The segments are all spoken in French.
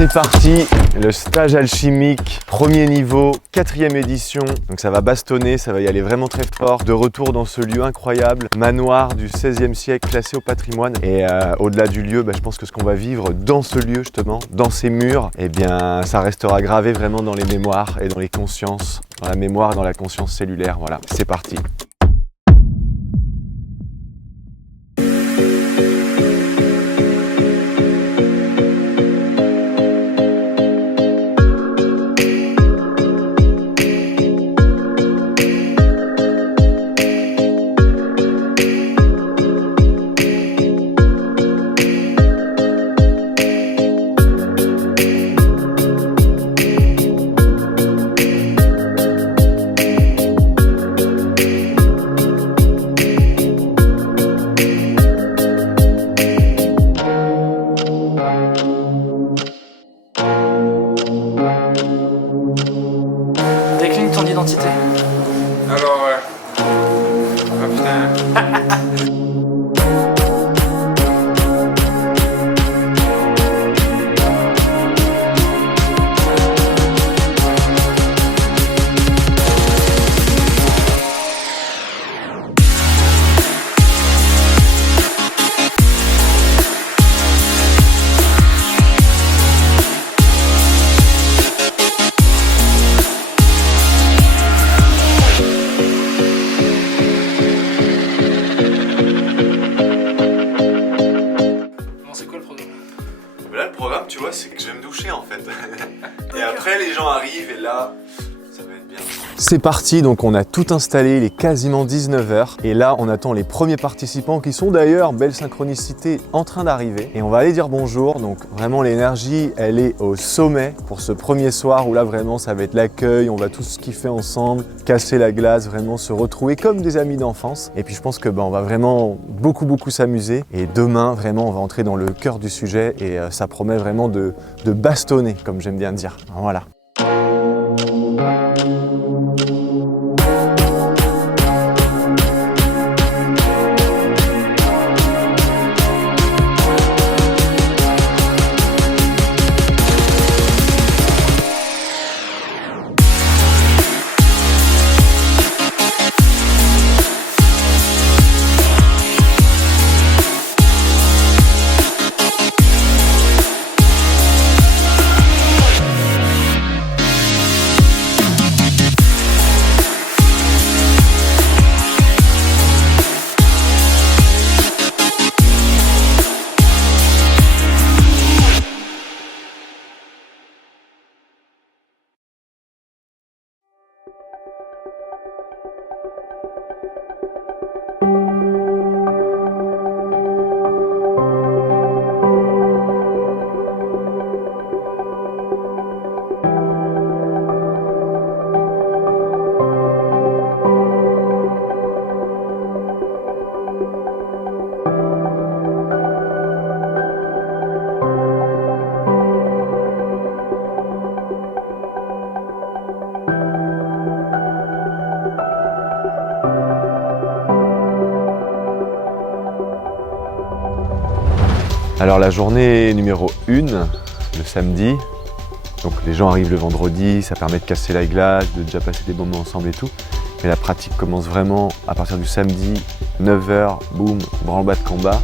C'est parti, le stage alchimique, premier niveau, 4e édition. Donc ça va bastonner, ça va y aller vraiment très fort. De retour dans ce lieu incroyable, manoir du XVIe siècle classé au patrimoine. Et au-delà du lieu, je pense que ce qu'on va vivre dans ce lieu justement, dans ces murs, eh bien ça restera gravé vraiment dans les mémoires et dans les consciences, dans la mémoire, dans la conscience cellulaire. Voilà, c'est parti. Décline ton identité. Alors, ah putain. Là, le programme, tu vois, c'est que je vais me doucher en fait. Et après, les gens arrivent et là, ça va être bien. C'est parti, donc on a tout installé, il est quasiment 19 h. Et là, on attend les premiers participants qui sont d'ailleurs, belle synchronicité, en train d'arriver. Et on va aller dire bonjour. Donc vraiment, l'énergie, elle est au sommet pour ce premier soir où là, vraiment, ça va être l'accueil. On va tous kiffer ensemble, casser la glace, vraiment se retrouver comme des amis d'enfance. Et puis, je pense que on va vraiment beaucoup s'amuser. Et demain, vraiment, on va entrer dans le cœur du sujet et ça promet vraiment de bastonner, comme j'aime bien dire. Voilà. Alors la journée numéro 1, le samedi, donc les gens arrivent le vendredi, ça permet de casser la glace, de déjà passer des moments ensemble et tout. Mais la pratique commence vraiment à partir du samedi, 9 h, boum, branle-bas de combat.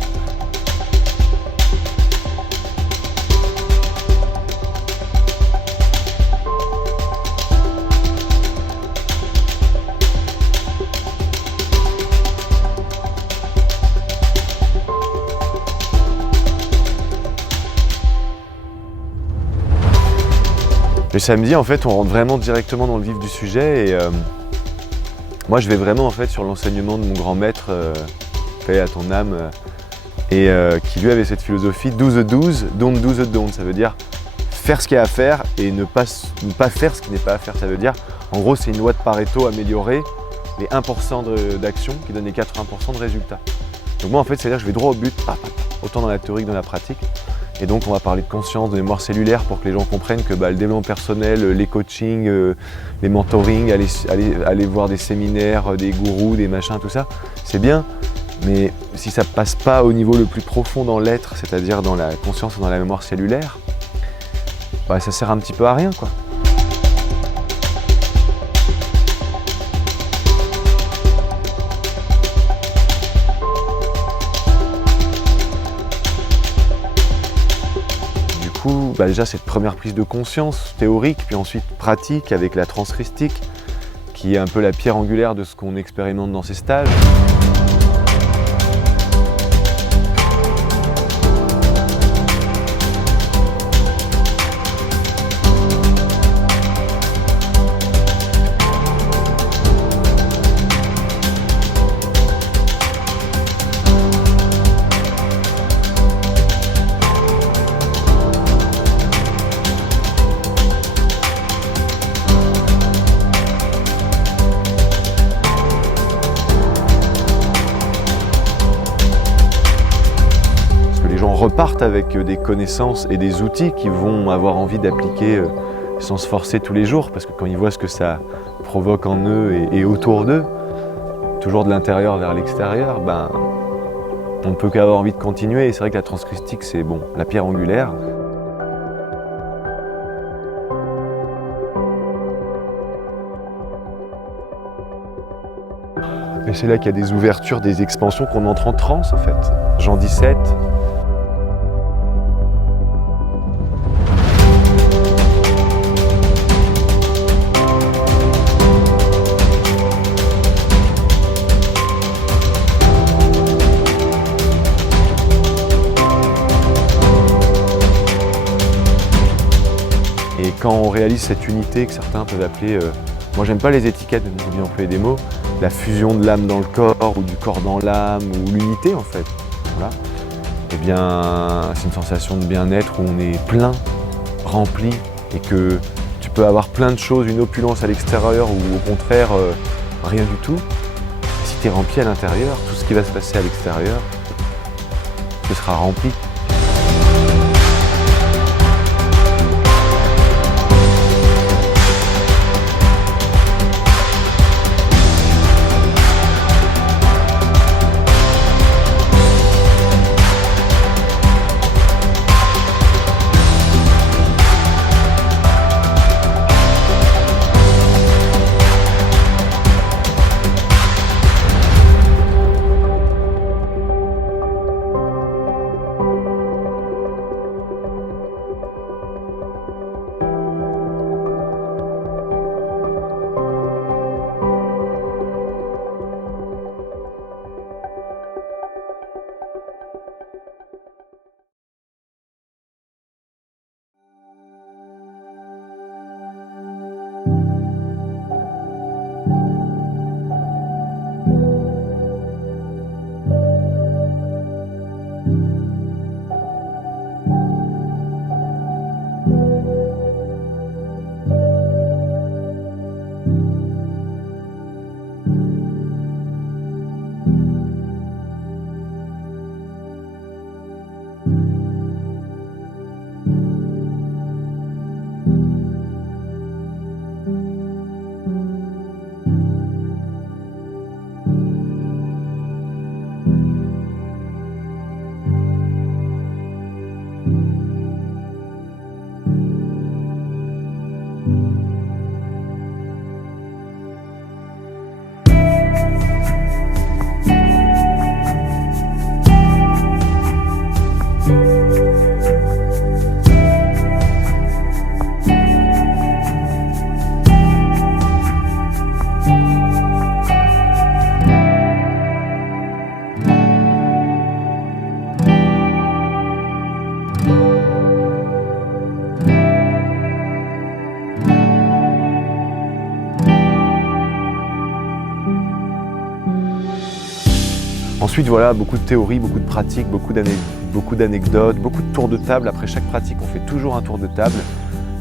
Le samedi, en fait, on rentre vraiment directement dans le vif du sujet et moi, je vais vraiment en fait sur l'enseignement de mon grand maître, paix à ton âme, et qui lui avait cette philosophie do the do's, don't do the don't. Ça veut dire faire ce qu'il y a à faire et ne pas faire ce qui n'est pas à faire. Ça veut dire, en gros, c'est une loi de Pareto améliorée, les 1% d'action qui donnent les 80% de résultats. Donc moi, en fait, c'est-à-dire que je vais droit au but, autant dans la théorie que dans la pratique. Et donc on va parler de conscience, de mémoire cellulaire pour que les gens comprennent que le développement personnel, les coachings, les mentorings, aller voir des séminaires, des gourous, des machins, tout ça, c'est bien. Mais si ça ne passe pas au niveau le plus profond dans l'être, c'est-à-dire dans la conscience et dans la mémoire cellulaire, bah, ça sert un petit peu à rien, quoi. Du coup, bah, déjà cette première prise de conscience théorique, puis ensuite pratique avec la transchristique, qui est un peu la pierre angulaire de ce qu'on expérimente dans ces stages. Repartent avec des connaissances et des outils qu'ils vont avoir envie d'appliquer sans se forcer tous les jours, parce que quand ils voient ce que ça provoque en eux et autour d'eux, toujours de l'intérieur vers l'extérieur, ben, on ne peut qu'avoir envie de continuer. Et c'est vrai que la transchristique, c'est bon, la pierre angulaire. Et c'est là qu'il y a des ouvertures, des expansions, qu'on entre en transe en fait. Jean 17. Et quand on réalise cette unité que certains peuvent appeler, moi j'aime pas les étiquettes, mais j'aime bien employer des mots, la fusion de l'âme dans le corps ou du corps dans l'âme ou l'unité en fait, voilà. Eh bien c'est une sensation de bien-être où on est plein, rempli et que tu peux avoir plein de choses, une opulence à l'extérieur ou au contraire rien du tout. Si tu es rempli à l'intérieur, tout ce qui va se passer à l'extérieur, ce sera rempli. Ensuite, voilà, beaucoup de théories, beaucoup de pratiques, beaucoup d'anecdotes, beaucoup de tours de table. Après chaque pratique, on fait toujours un tour de table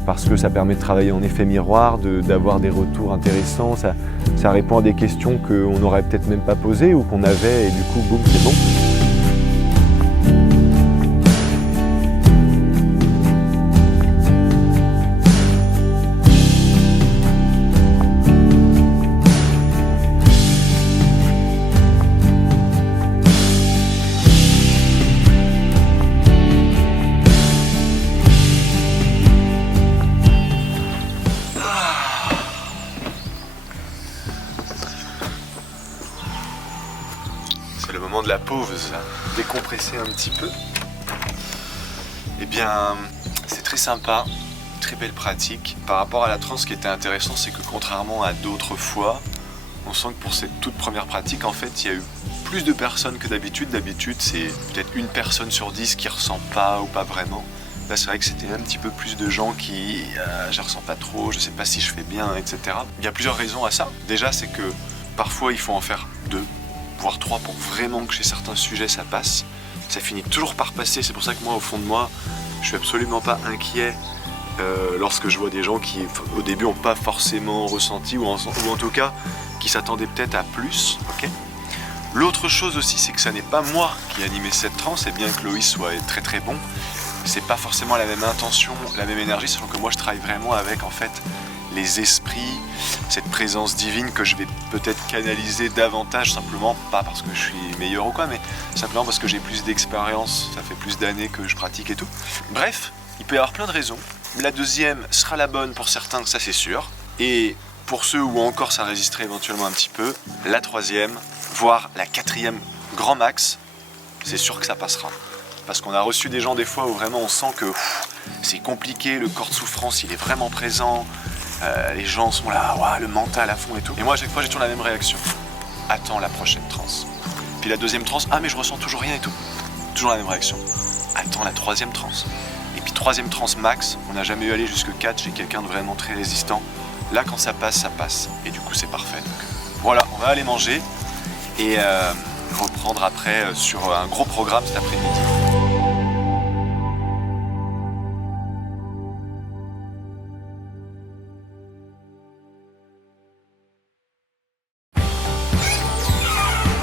parce que ça permet de travailler en effet miroir, d'avoir des retours intéressants. Ça répond à des questions qu'on n'aurait peut-être même pas posées ou qu'on avait et du coup, boum, c'est bon. de la pause, décompresser un petit peu. Eh bien, c'est très sympa, très belle pratique. Par rapport à la transe, ce qui était intéressant, c'est que contrairement à d'autres fois, on sent que pour cette toute première pratique, en fait, il y a eu plus de personnes que d'habitude. D'habitude, c'est peut-être une personne sur 10 qui ressent pas ou pas vraiment. Là, c'est vrai que c'était un petit peu plus de gens qui je ressens pas trop, je sais pas si je fais bien, etc. Il y a plusieurs raisons à ça. Déjà, c'est que parfois, il faut en faire 2, voire 3 pour vraiment que chez certains sujets, ça passe. Ça finit toujours par passer. C'est pour ça que moi, au fond de moi, je suis absolument pas inquiet lorsque je vois des gens qui, au début, n'ont pas forcément ressenti, ou en tout cas, qui s'attendaient peut-être à plus. Okay. L'autre chose aussi, c'est que ça n'est pas moi qui ai animé cette transe, et bien que Loïs soit très très bon, c'est pas forcément la même intention, la même énergie, sachant que moi je travaille vraiment avec en fait les esprits, cette présence divine que je vais peut-être canaliser davantage, simplement pas parce que je suis meilleur ou quoi, mais simplement parce que j'ai plus d'expérience, ça fait plus d'années que je pratique et tout. Bref, il peut y avoir plein de raisons. La deuxième sera la bonne pour certains, ça c'est sûr, et pour ceux où encore ça résisterait éventuellement un petit peu, la troisième, voire la quatrième grand max, c'est sûr que ça passera. Parce qu'on a reçu des gens des fois où vraiment on sent que c'est compliqué, le corps de souffrance il est vraiment présent, les gens sont là, ouah, le mental à fond et tout. Et moi à chaque fois j'ai toujours la même réaction. Attends la prochaine transe. Puis la deuxième transe, ah mais je ressens toujours rien et tout. Toujours la même réaction. Attends la troisième transe. Et puis troisième transe max, on n'a jamais eu aller jusque 4 chez quelqu'un de vraiment très résistant. Là quand ça passe, ça passe. Et du coup c'est parfait. Donc, voilà, on va aller manger et reprendre après sur un gros programme cet après-midi.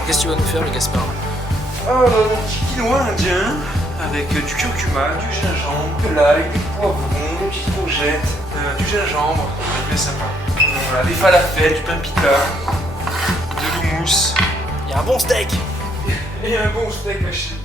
Qu'est-ce que tu vas nous faire, le Gaspard? Mon petit quinoa indien avec du curcuma, du gingembre, de l'ail, des poivrons, des petites courgettes, du gingembre, c'est bien sympa. Voilà, des falafels, du pain pita, de l'houmous. Il y a un bon steak! Et un bon steak haché.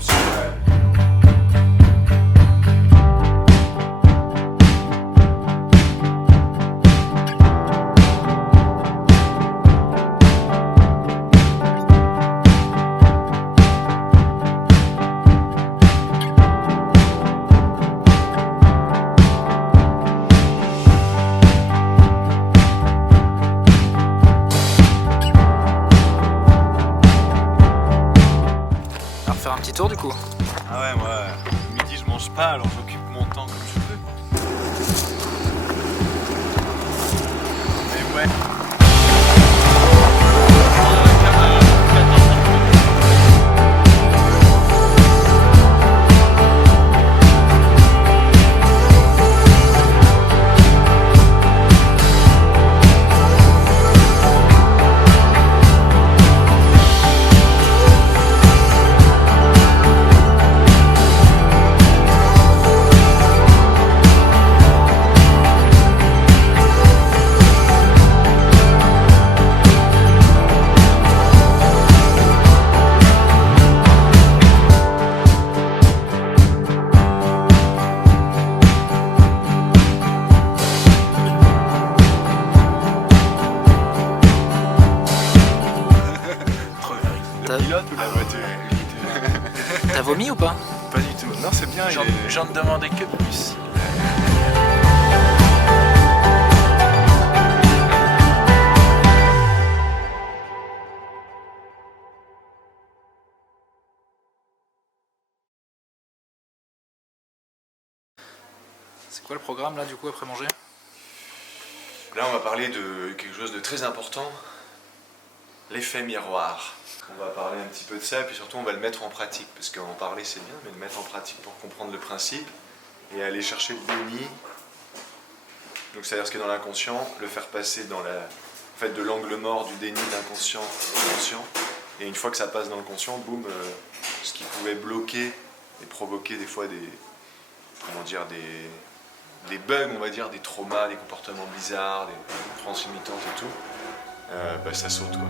Faire un petit tour du coup. Ah ouais, moi, midi je mange pas, alors j'occupe mon temps comme je peux. Mais ouais. Pilote ou la voiture? T'as vomi ou pas? Pas du tout. Non, c'est bien. J'en demandais que plus. C'est quoi le programme là du coup après manger? Là, on va parler de quelque chose de très important, l'effet miroir. On va parler un petit peu de ça, et puis surtout on va le mettre en pratique, parce qu'en parler c'est bien, mais le mettre en pratique pour comprendre le principe, et aller chercher le déni, donc c'est-à-dire ce qui est dans l'inconscient, le faire passer dans en fait, de l'angle mort du déni de l'inconscient au conscient, et une fois que ça passe dans le conscient, boum, ce qui pouvait bloquer et provoquer des fois des bugs, on va dire, des traumas, des comportements bizarres, des croyances limitantes et tout, ça saute quoi.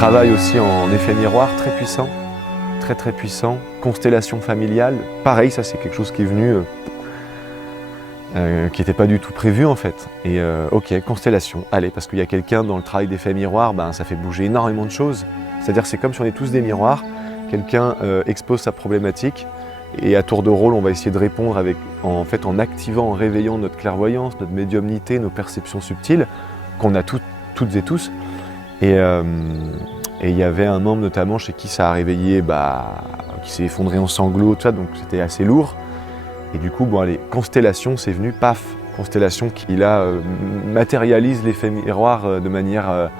travail aussi en effet miroir très puissant, très puissant. Constellation familiale, pareil, ça c'est quelque chose qui est venu, qui n'était pas du tout prévu en fait. Et ok, constellation, allez, parce qu'il y a quelqu'un dans le travail d'effet miroir, ben, ça fait bouger énormément de choses. C'est-à-dire c'est comme si on est tous des miroirs, quelqu'un expose sa problématique, et à tour de rôle, on va essayer de répondre en activant, en réveillant notre clairvoyance, notre médiumnité, nos perceptions subtiles, qu'on a toutes et tous. Et il y avait un membre notamment chez qui ça a réveillé, qui s'est effondré en sanglots, tout ça, donc c'était assez lourd. Et du coup, bon allez, constellation, c'est venu, paf, constellation qui là matérialise l'effet miroir de manière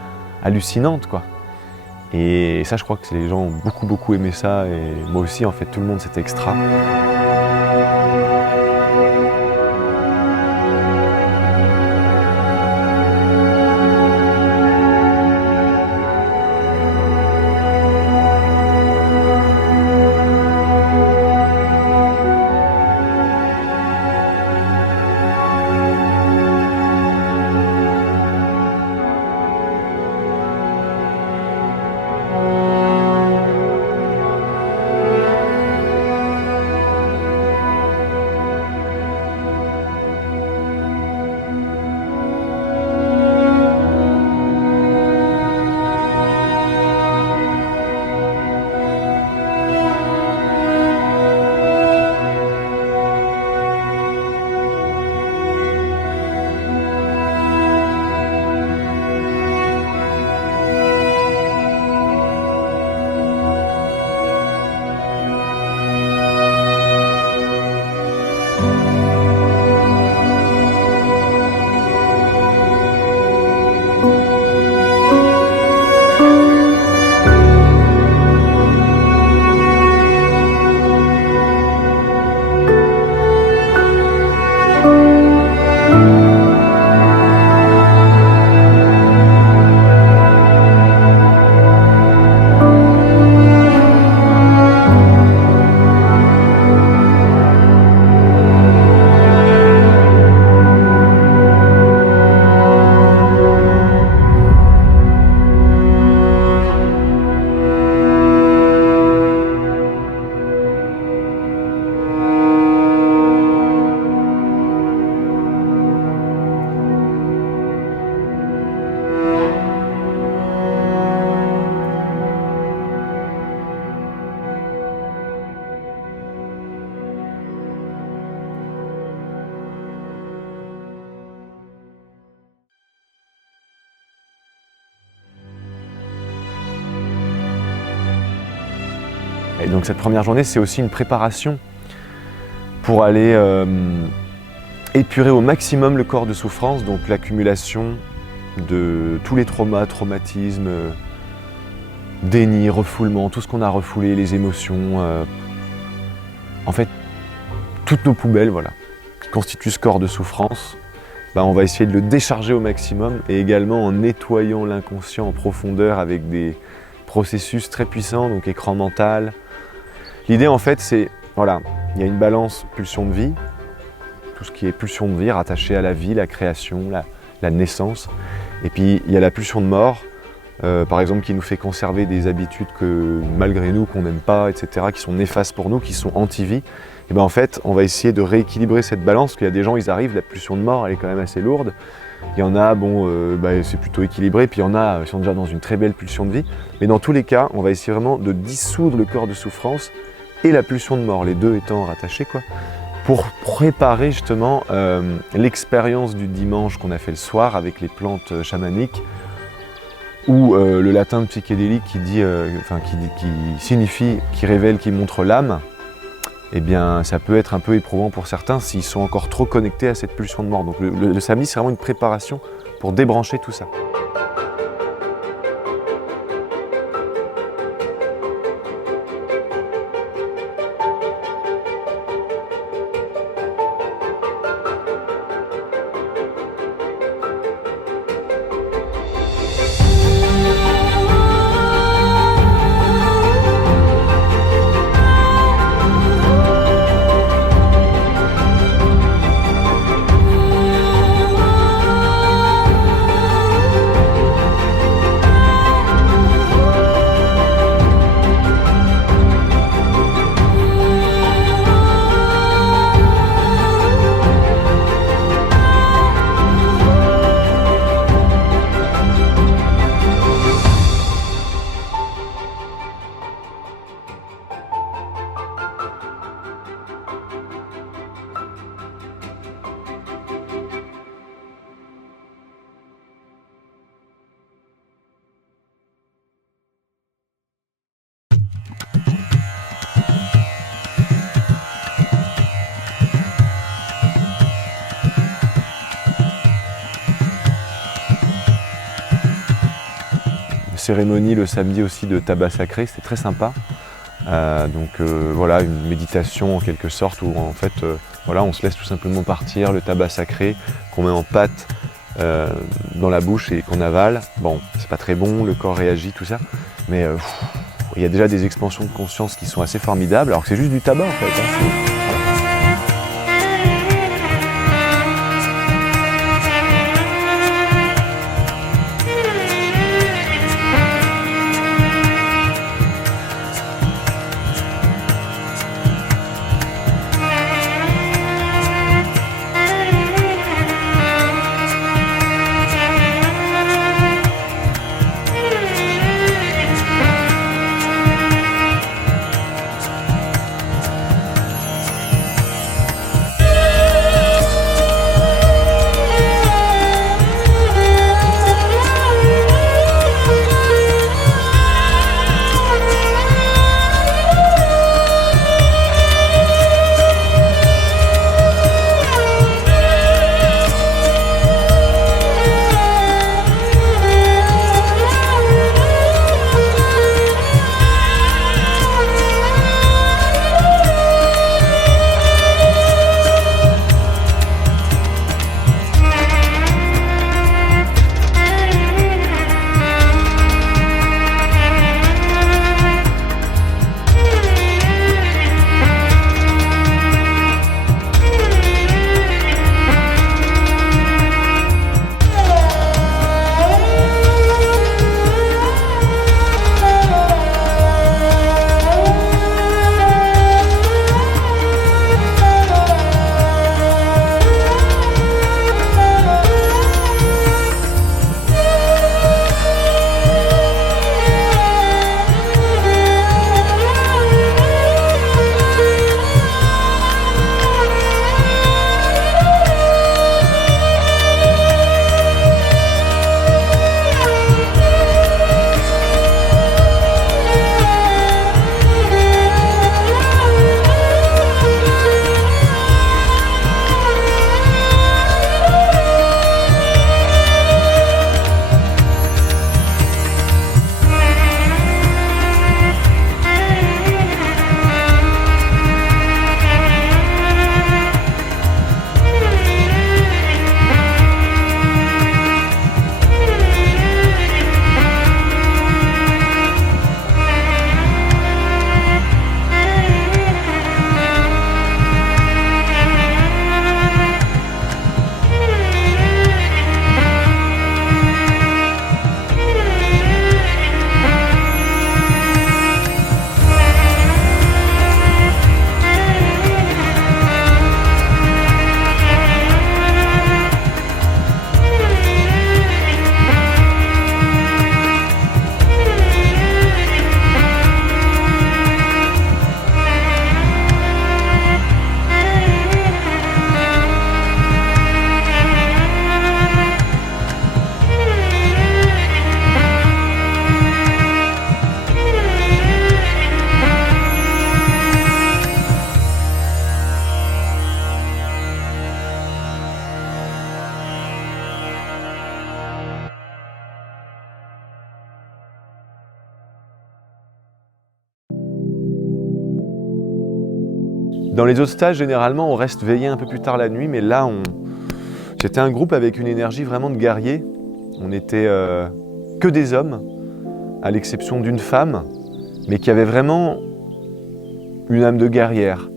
hallucinante, quoi. Et ça, je crois que les gens ont beaucoup aimé ça, et moi aussi, en fait, tout le monde, c'était extra. Et donc cette première journée, c'est aussi une préparation pour aller épurer au maximum le corps de souffrance, donc l'accumulation de tous les traumatismes, déni, refoulement, tout ce qu'on a refoulé, les émotions, en fait, toutes nos poubelles, voilà, qui constituent ce corps de souffrance, on va essayer de le décharger au maximum, et également en nettoyant l'inconscient en profondeur avec des processus très puissants, donc écran mental. L'idée en fait c'est, voilà, il y a une balance pulsion de vie, tout ce qui est pulsion de vie rattaché à la vie, la création, la naissance, et puis il y a la pulsion de mort, par exemple qui nous fait conserver des habitudes que malgré nous, qu'on n'aime pas, etc., qui sont néfastes pour nous, qui sont anti-vie. Et en fait on va essayer de rééquilibrer cette balance, parce qu'il y a des gens, ils arrivent, la pulsion de mort elle est quand même assez lourde. Il y en a, c'est plutôt équilibré, puis il y en a qui sont déjà dans une très belle pulsion de vie. Mais dans tous les cas, on va essayer vraiment de dissoudre le corps de souffrance et la pulsion de mort, les deux étant rattachés, quoi, pour préparer justement l'expérience du dimanche qu'on a fait le soir avec les plantes chamaniques, ou le latin psychédélique qui dit, qui signifie, qui révèle, qui montre l'âme. Eh bien, ça peut être un peu éprouvant pour certains s'ils sont encore trop connectés à cette pulsion de mort. Donc le samedi, c'est vraiment une préparation pour débrancher tout ça. cérémonie le samedi aussi de tabac sacré, c'était très sympa. Voilà, une méditation en quelque sorte où en fait voilà, on se laisse tout simplement partir, le tabac sacré qu'on met en pâte dans la bouche et qu'on avale. Bon, c'est pas très bon, le corps réagit, tout ça, mais il y a déjà des expansions de conscience qui sont assez formidables, alors que c'est juste du tabac en fait. Voilà. Dans les autres stages, généralement, on reste veillé un peu plus tard la nuit, mais là, c'était un groupe avec une énergie vraiment de guerrier. On n'était que des hommes, à l'exception d'une femme, mais qui avait vraiment une âme de guerrière.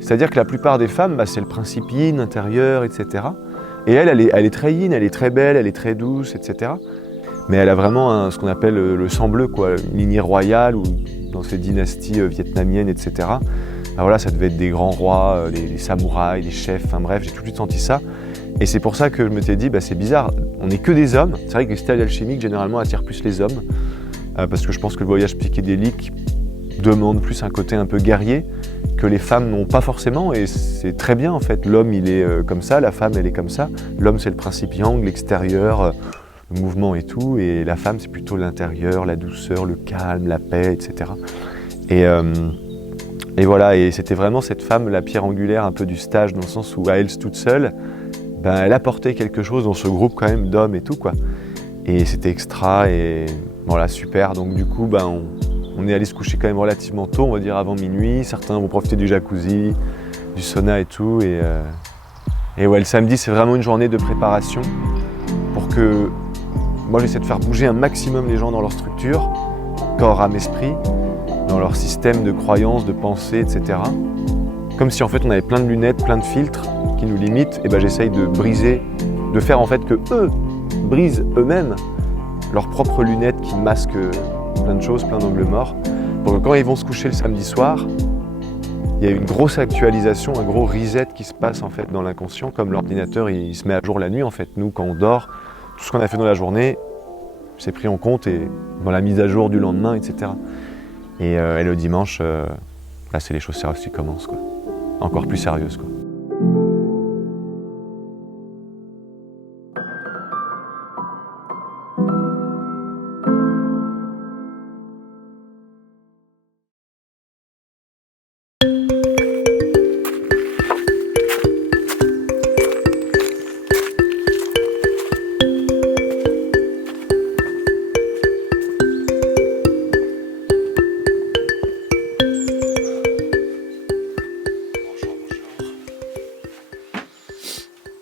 C'est-à-dire que la plupart des femmes, c'est le principe yin, intérieur, etc. Et elle est très yin, elle est très belle, elle est très douce, etc. Mais elle a vraiment ce qu'on appelle le sang bleu, quoi, une lignée royale, ou dans ces dynasties vietnamiennes, etc. Alors là, ça devait être des grands rois, les samouraïs, les chefs, enfin bref, j'ai tout de suite senti ça. Et c'est pour ça que je me suis dit, c'est bizarre, on n'est que des hommes. C'est vrai que les stages alchimiques, généralement, attirent plus les hommes, parce que je pense que le voyage psychédélique demande plus un côté un peu guerrier, que les femmes n'ont pas forcément, et c'est très bien en fait. L'homme, il est comme ça, la femme, elle est comme ça. L'homme, c'est le principe yang, l'extérieur, le mouvement et tout, et la femme, c'est plutôt l'intérieur, la douceur, le calme, la paix, etc. Et voilà, et c'était vraiment cette femme, la pierre angulaire un peu du stage, dans le sens où à elle toute seule, elle apportait quelque chose dans ce groupe quand même d'hommes et tout, quoi. Et c'était extra, et Voilà, super. Donc du coup, on est allé se coucher quand même relativement tôt, on va dire avant minuit. Certains vont profiter du jacuzzi, du sauna et tout. Et ouais, le samedi, c'est vraiment une journée de préparation pour que moi, j'essaie de faire bouger un maximum les gens dans leur structure, corps, âme, esprit, dans leur système de croyances, de pensée, etc. Comme si en fait on avait plein de lunettes, plein de filtres qui nous limitent, et j'essaye de briser, de faire en fait que eux brisent eux-mêmes leurs propres lunettes qui masquent plein de choses, plein d'angles morts, pour que quand ils vont se coucher le samedi soir, il y a une grosse actualisation, un gros reset qui se passe en fait dans l'inconscient, comme l'ordinateur il se met à jour la nuit en fait. Nous quand on dort, tout ce qu'on a fait dans la journée, c'est pris en compte et dans la mise à jour du lendemain, etc. Et le dimanche, là c'est les choses sérieuses qui commencent, quoi. Encore plus sérieuses, quoi.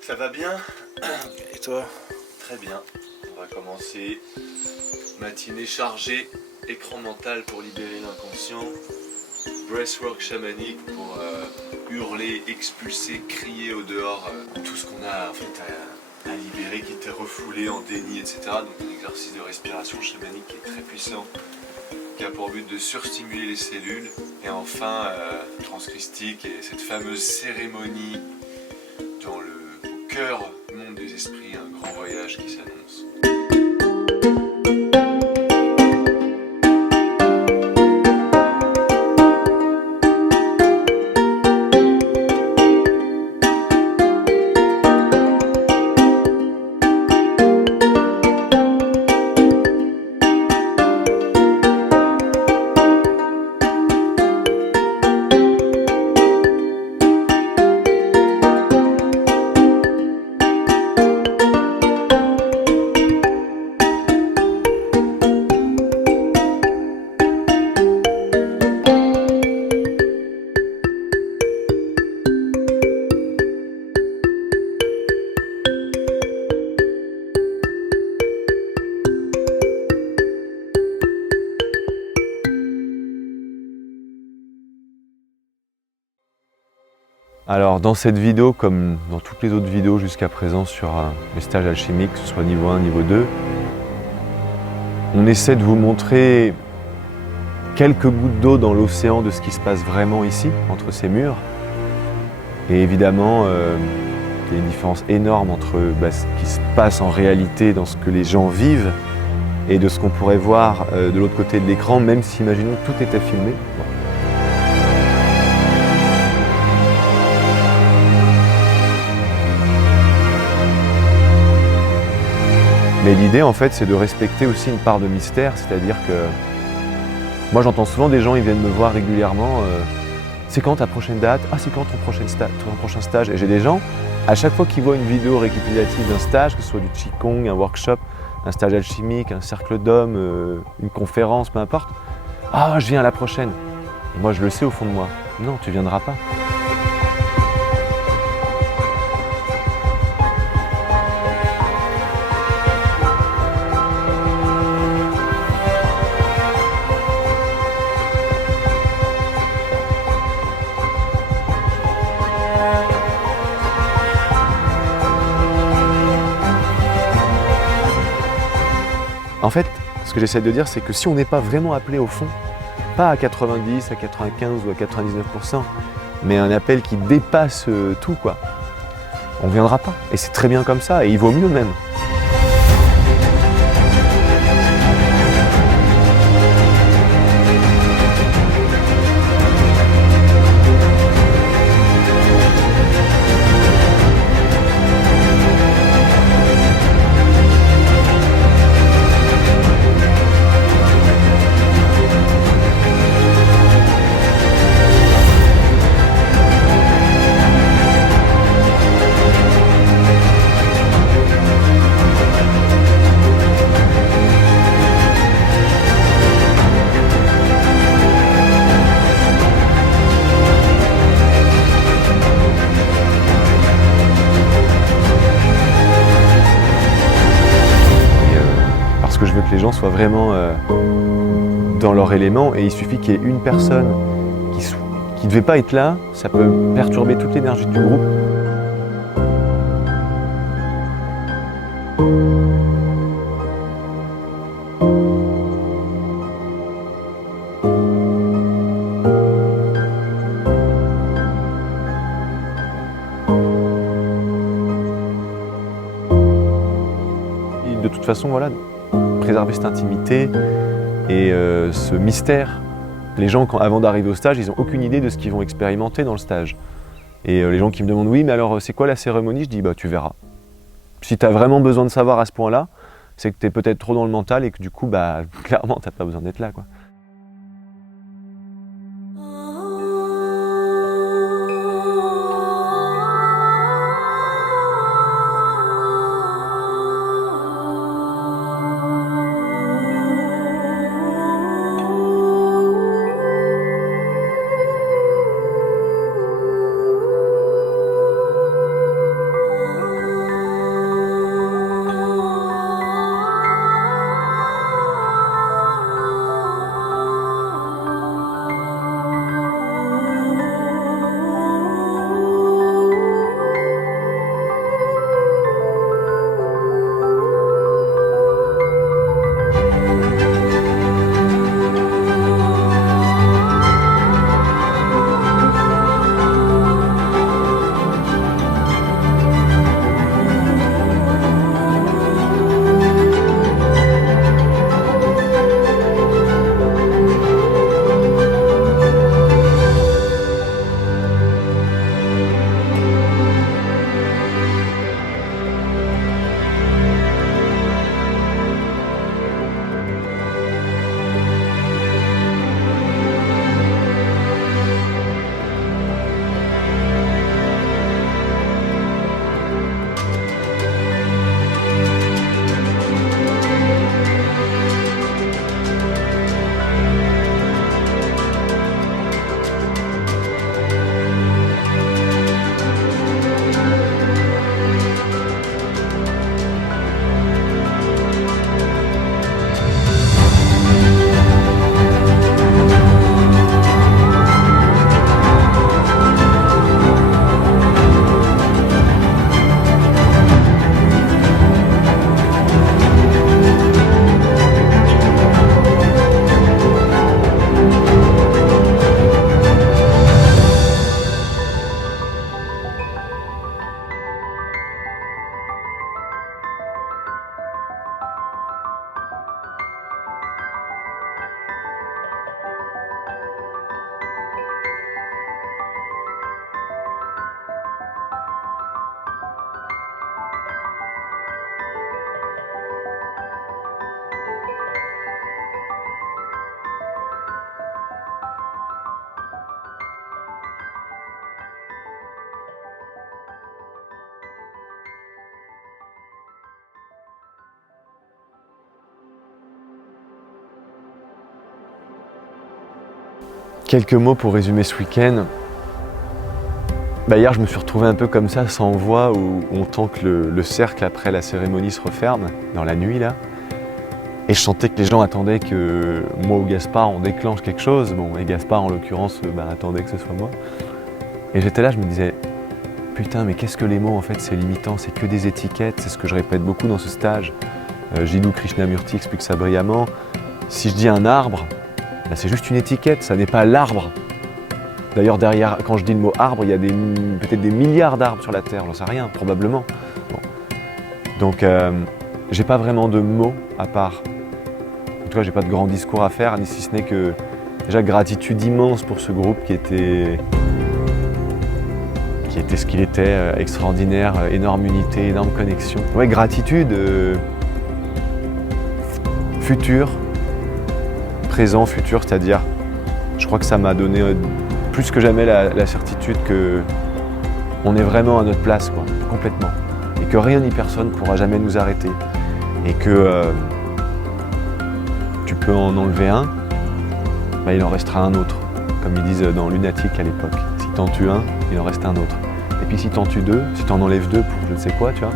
Ça va bien? Et toi? Très bien. On va commencer. Matinée chargée, écran mental pour libérer l'inconscient, breathwork chamanique pour hurler, expulser, crier au dehors tout ce qu'on a en fait à libérer, qui était refoulé en déni, etc. Donc un exercice de respiration chamanique qui est très puissant, qui a pour but de surstimuler les cellules. Et enfin, transchristique et cette fameuse cérémonie dans le cœur, monde des esprits, un grand voyage qui s'annonce. Alors dans cette vidéo, comme dans toutes les autres vidéos jusqu'à présent sur les stages alchimiques, que ce soit niveau 1, niveau 2, on essaie de vous montrer quelques gouttes d'eau dans l'océan de ce qui se passe vraiment ici, entre ces murs. Et évidemment, il y a une différence énorme entre ce qui se passe en réalité dans ce que les gens vivent et de ce qu'on pourrait voir de l'autre côté de l'écran, même si, imaginons, tout était filmé. Mais l'idée, en fait, c'est de respecter aussi une part de mystère, c'est-à-dire que moi, j'entends souvent des gens, ils viennent me voir régulièrement, c'est quand ta prochaine date? Ah, c'est quand ton prochain stage? Et j'ai des gens, à chaque fois qu'ils voient une vidéo récapitulative d'un stage, que ce soit du Qigong, un workshop, un stage alchimique, un cercle d'hommes, une conférence, peu importe, ah, je viens à la prochaine. Et moi, je le sais au fond de moi, non, tu viendras pas. En fait, ce que j'essaie de dire, c'est que si on n'est pas vraiment appelé au fond, pas à 90, à 95 ou à 99%, mais un appel qui dépasse tout, quoi, on ne viendra pas. Et c'est très bien comme ça, et il vaut mieux même. gens soient vraiment dans leur élément, et il suffit qu'il y ait une personne qui ne devait pas être là, ça peut perturber toute l'énergie du groupe. Et de toute façon, voilà, préserver cette intimité et ce mystère. Les gens, avant d'arriver au stage, ils n'ont aucune idée de ce qu'ils vont expérimenter dans le stage. Et les gens qui me demandent « Oui, mais alors c'est quoi la cérémonie ?» Je dis « Bah tu verras. Si tu as vraiment besoin de savoir à ce point-là, c'est que tu es peut-être trop dans le mental et que du coup, bah, clairement, tu n'as pas besoin d'être là, quoi. » Quelques mots pour résumer ce week-end. Hier, je me suis retrouvé un peu comme ça, sans voix, où on tend que le cercle après la cérémonie se referme, dans la nuit là. Et je sentais que les gens attendaient que moi ou Gaspard, on déclenche quelque chose. Bon, et Gaspard, en l'occurrence, attendait que ce soit moi. Et j'étais là, je me disais, putain, mais qu'est-ce que les mots, en fait, c'est limitant, c'est que des étiquettes, c'est ce que je répète beaucoup dans ce stage. Jiddu Krishnamurti explique ça brillamment. Si je dis un arbre, c'est juste une étiquette, ça n'est pas l'arbre. D'ailleurs, derrière, quand je dis le mot arbre, il y a peut-être des milliards d'arbres sur la Terre, j'en sais rien, probablement. Bon. Donc, j'ai pas vraiment de mots à part. En tout cas, j'ai pas de grand discours à faire, ni si ce n'est que déjà gratitude immense pour ce groupe qui était ce qu'il était, extraordinaire, énorme unité, énorme connexion. Ouais, gratitude, futur, présent, futur, c'est-à-dire, je crois que ça m'a donné plus que jamais la certitude qu'on est vraiment à notre place, quoi, complètement. Et que rien ni personne ne pourra jamais nous arrêter. Et que tu peux en enlever un, il en restera un autre. Comme ils disent dans Lunatic à l'époque. Si t'en tues un, il en reste un autre. Et puis si t'en tues deux, si t'en enlèves deux pour je ne sais quoi, tu vois,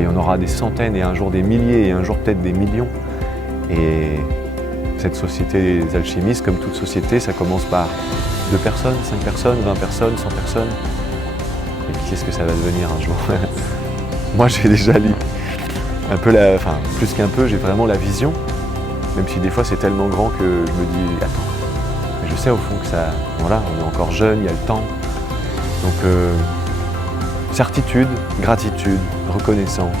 il y en aura des centaines et un jour des milliers et un jour peut-être des millions. Et cette société des alchimistes, comme toute société, ça commence par 2 personnes, 5 personnes, 20 personnes, 100 personnes. Et puis qu'est-ce que ça va devenir un jour? Moi j'ai déjà un peu plus qu'un peu, j'ai vraiment la vision. Même si des fois c'est tellement grand que je me dis, attends, mais je sais au fond que ça, voilà, on est encore jeune, il y a le temps. Donc certitude, gratitude, reconnaissance.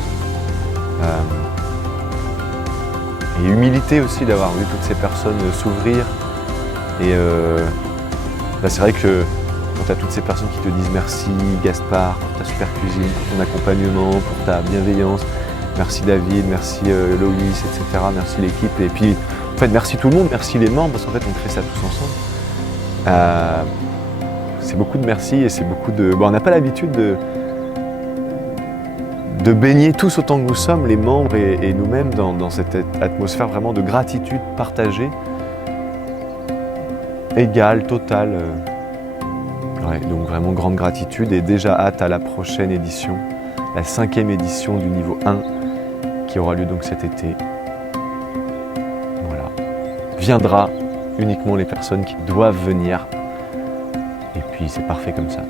Et humilité aussi d'avoir vu toutes ces personnes s'ouvrir. Et là c'est vrai que quand tu as toutes ces personnes qui te disent merci Gaspard pour ta super cuisine, pour ton accompagnement, pour ta bienveillance, merci David, merci Loïs, etc. Merci l'équipe. Et puis en fait merci tout le monde, merci les membres parce qu'en fait on crée ça tous ensemble. C'est beaucoup de merci et c'est beaucoup de... Bon, on n'a pas l'habitude de baigner tous autant que nous sommes, les membres et nous-mêmes, dans cette atmosphère vraiment de gratitude partagée, égale, totale. Ouais, donc vraiment grande gratitude et déjà hâte à la prochaine édition, la 5e édition du niveau 1 qui aura lieu donc cet été. Voilà. Viendra uniquement les personnes qui doivent venir et puis c'est parfait comme ça.